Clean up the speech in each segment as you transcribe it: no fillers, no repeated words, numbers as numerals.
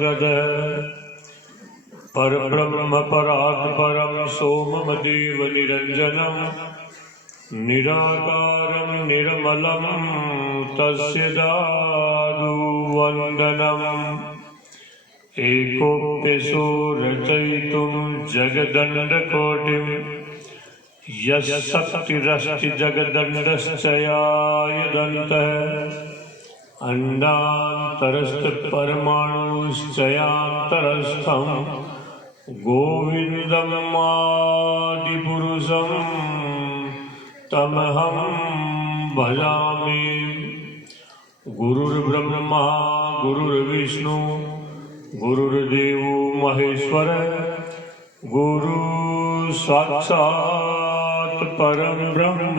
गद पर ब्रह्म परात् परम सोममदेव निरंजनम निराकारं निर्मलं तस्य दादु वंदनम एकोप्यसो रचयितुं जगदण्डकोटिं यशक्तिरस्ति जगदण्डश्चयायदन्तः अंडान्तरस्थ परमाणुश्चयान्तरस्थं गोविन्दमादिपुरुषं तमहं भजामि। गुरुर्ब्रह्मा गुरुर्विष्णु गुरुर्देवो महेश्वर गुरु साक्षात् परम ब्रह्म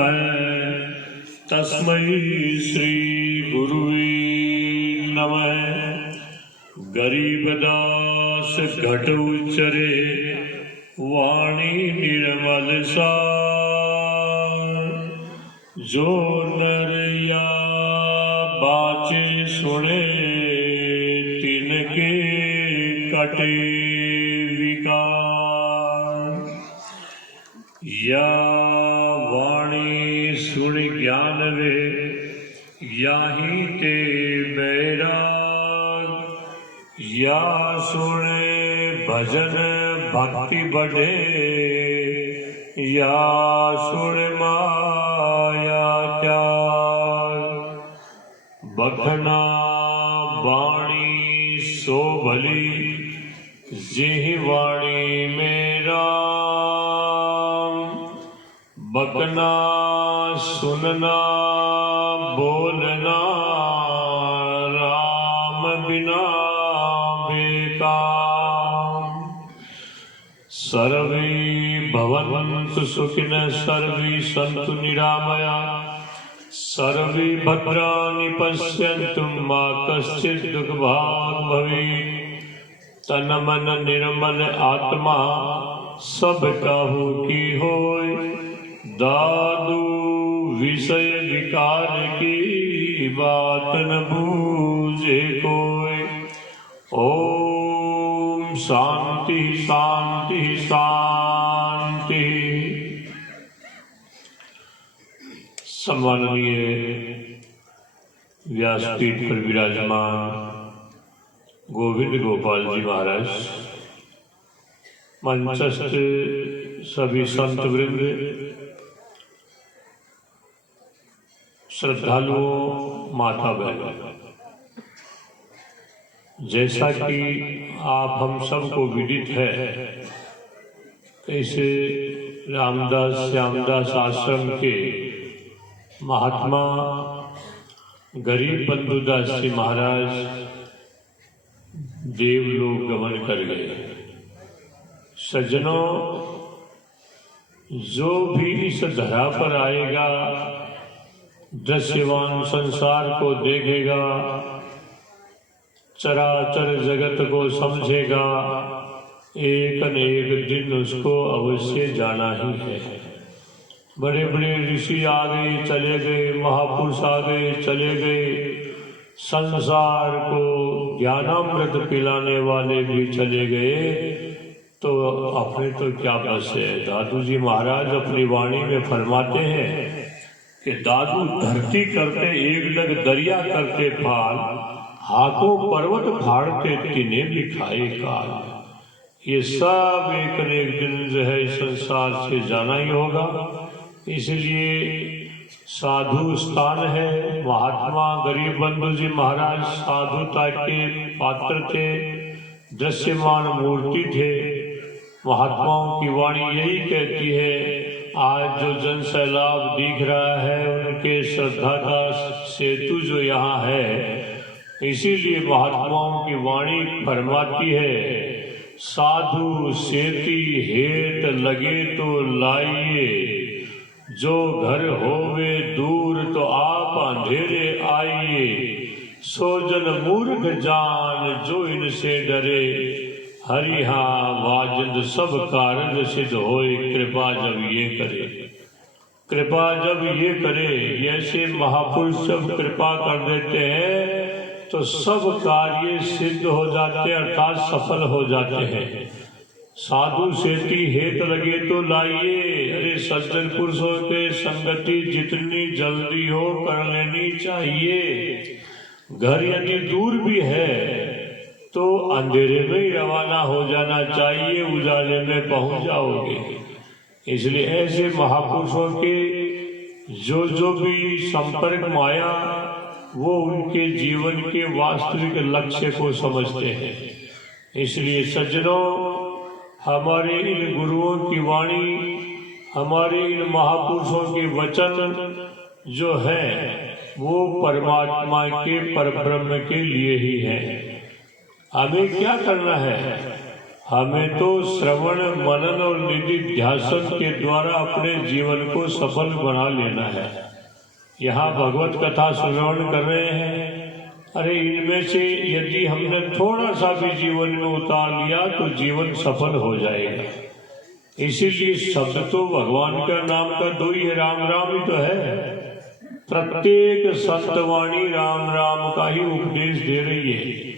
तस्मै श्री गुरुवे नमः। गरीबदास घट उच्चरे वाणी निर्मल सार जो नर या बाचे सुने तिनके कटे विकार। या वाणी सुन ज्ञान वे याही ते बैराग या सुने भजन भक्ति बढ़े या सुन माया त्याग। बखना वाणी सो भली जिहि वाणी मेरा बकना सुनना बोलना राम बिना बेकार। सर्वे भवन्तु सुखिनः सर्वे सन्तु निरामया सर्वे भद्राणि पश्यन्तु मा कश्चित् दुःखभाग् भवेत्। तन मन निर्मल आत्मा सब काहू की होय दादू विषय विकार की बात न बूझे कोई। ओम शांति शांति शांति। सम्माननीय व्यासपीठ पर विराजमान गोविंद गोपाल जी महाराज, मंचस्थ सभी संत वृंद, श्रद्धालुओं, माता बहनों, जैसा कि आप हम सबको विदित है कैसे रामदास श्यामदास आश्रम के महात्मा गरीब बंधुदास जी महाराज देवलोक गमन कर गए। सज्जनों, जो भी इस धरा पर आएगा दृश्यमान संसार को देखेगा, चराचर जगत को समझेगा, एक न एक दिन उसको अवश्य जाना ही है। बड़े बड़े ऋषि आ गए चले गए, महापुरुष आ गए चले गए, संसार को ज्ञानामृत पिलाने वाले भी चले गए, तो अपने तो क्या बस है। दादू जी महाराज अपनी वाणी में फरमाते हैं कि दादू धरती करते एक डग दरिया करते फाल, हाथों पर्वत फाड़ते तिन्हें भी खाए काल। ये सब एक न एक दिन जो है संसार से जाना ही होगा। इसलिए साधु स्थान है। महात्मा गरीब बंधु जी महाराज साधुता के पात्र थे, दृश्यमान मूर्ति थे। महात्माओं की वाणी यही कहती है, आज जो जन सैलाब दिख रहा है उनके श्रद्धा का सेतु जो यहाँ है। इसीलिए महात्माओं की वाणी फरमाती है, साधु सेती हेत लगे तो लाइए, जो घर होवे दूर तो आप अंधेरे आइए। सो जन मूर्ख जान जो इनसे डरे, हरिहा वाजिद सब कारज सिद्ध होए, कृपा जब ये करे। कृपा जब ये करे, ऐसे महापुरुष जब कृपा कर देते हैं तो सब कार्य सिद्ध हो जाते अर्थात सफल हो जाते हैं। साधु सेठी हेत लगे तो लाइए, अरे सज्जन पुरुषों के संगति जितनी जल्दी हो कर लेनी चाहिए। घर यदि दूर भी है तो अंधेरे में ही रवाना हो जाना चाहिए, उजाले में पहुंच जाओगे। इसलिए ऐसे महापुरुषों के जो भी संपर्क में आया वो उनके जीवन के वास्तविक लक्ष्य को समझते हैं। इसलिए सज्जनों, हमारे इन गुरुओं की वाणी, हमारे इन महापुरुषों के वचन जो है वो परमात्मा के परब्रह्म के लिए ही है। हमें क्या करना है? हमें तो श्रवण मनन और निधि ध्यासन के द्वारा अपने जीवन को सफल बना लेना है। यहाँ भगवत कथा श्रवण कर रहे हैं, अरे इनमें से यदि हमने थोड़ा सा भी जीवन में उतार लिया तो जीवन सफल हो जाएगा। इसीलिए शब्द तो भगवान का नाम का दो ही है, राम राम ही तो है। प्रत्येक संतवाणी राम राम का ही उपदेश दे रही है।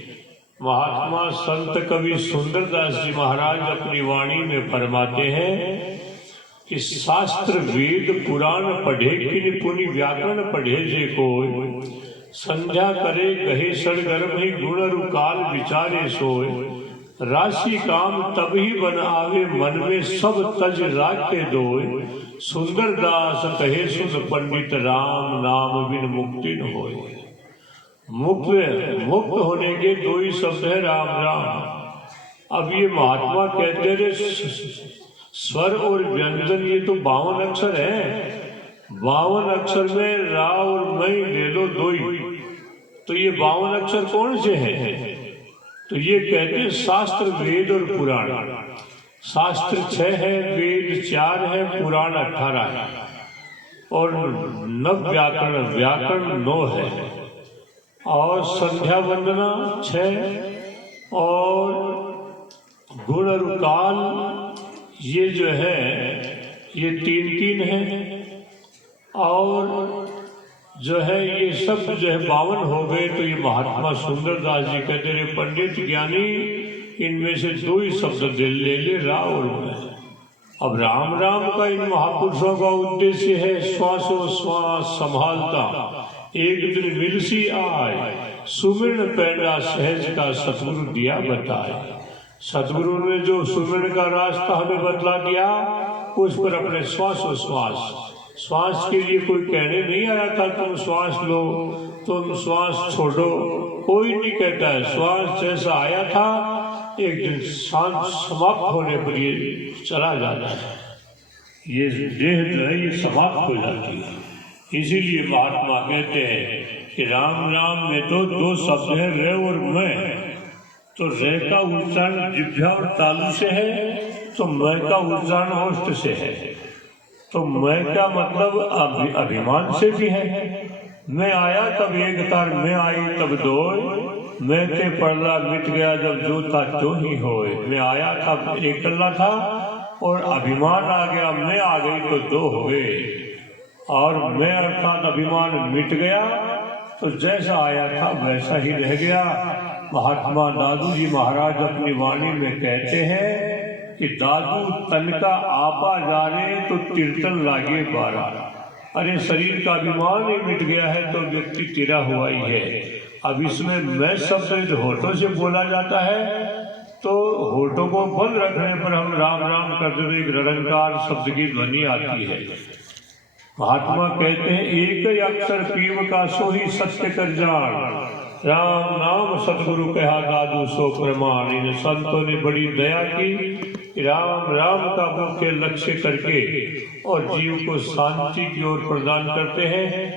महात्मा संत कवि सुंदरदास जी महाराज अपनी वाणी में फरमाते हैं कि शास्त्र वेद पुराण पढ़े किन पुनि व्याकरण पढ़े जे कोय, संध्या करे कहे सड़गर्भ ही गुण रुकाल विचारे सोय, राशि काम तभी बन आवे मन में सब तज राखे दोय, सुंदरदास कहे सुन पंडित राम नाम बिन मुक्ति न होय। मुक्त होने के दो ही शब्द है, राम राम। अब ये महात्मा कहते हैं स्वर और व्यंजन ये तो 52 अक्षर है। 52 अक्षर में रा और मई ले लो दो ही, तो ये 52 अक्षर कौन से हैं? तो ये कहते हैं शास्त्र वेद और पुराण। शास्त्र 6 है, वेद 4 है, पुराण 18 है और नव व्याकरण 9 है और संध्या वंदना 6 और गुण और काल ये जो है ये 3 है और जो है ये सब जो है 52 हो गए। तो ये महात्मा सुंदरदास जी कहते रहे पंडित ज्ञानी इनमें से 2 ही शब्द ले ले रा और मैं। अब राम राम का इन महापुरुषों का उद्देश्य है श्वासों श्वास संभालता एक दिन मिलसी आए, सुमिरन पैदा सहज का सतगुरु दिया बताए। सतगुरु ने जो सुमिरन का रास्ता हमें बतला दिया उस पर अपने श्वास के लिए कोई कहने नहीं आया था तुम श्वास लो, तुम श्वास छोड़ो, कोई नहीं कहता है। श्वास जैसा आया था एक दिन शांत समाप्त होने पर ये चला जाता है, ये देह जो है ये समाप्त हो जाती है। इसीलिए महात्मा कहते हैं कि राम राम में तो 2 शब्द है, रे और मैं। तो रे का उच्चारण जिह्वा और तालु से है, तो मैं का उच्चारण होष्ठ से है। तो मैं का मतलब अभिमान से भी है। मैं आया तब एक तार, मैं आई तब 2, मैं ते पड़ला मिट गया जब जो था तो ही होए। मैं आया था एक टल्ला था और अभिमान आ गया, मैं आ गई तो 2 हो गए और मैं अर्थात अभिमान मिट गया तो जैसा आया था वैसा ही रह गया। महात्मा दादू जी महाराज अपनी वाणी में कहते हैं कि दादू तन का आपा जाने तो कीर्तन लागे 12। अरे शरीर का अभिमान ही मिट गया है तो व्यक्ति तेरा हुआ ही है। अब इसमें मैं शब्द होठों से बोला जाता है तो होठों को बंद रखने पर हम राम राम करते हुए एक रड़ंकार शब्द की ध्वनि आती है। महात्मा कहते हैं एक अक्षर पीव का सो ही सत्य कर जान, राम नाम सतगुरु कहा दादू सो प्रमाण। इन संतों ने बड़ी दया की, राम राम का मुख्य लक्ष्य करके और जीव को शांति की ओर प्रदान करते हैं।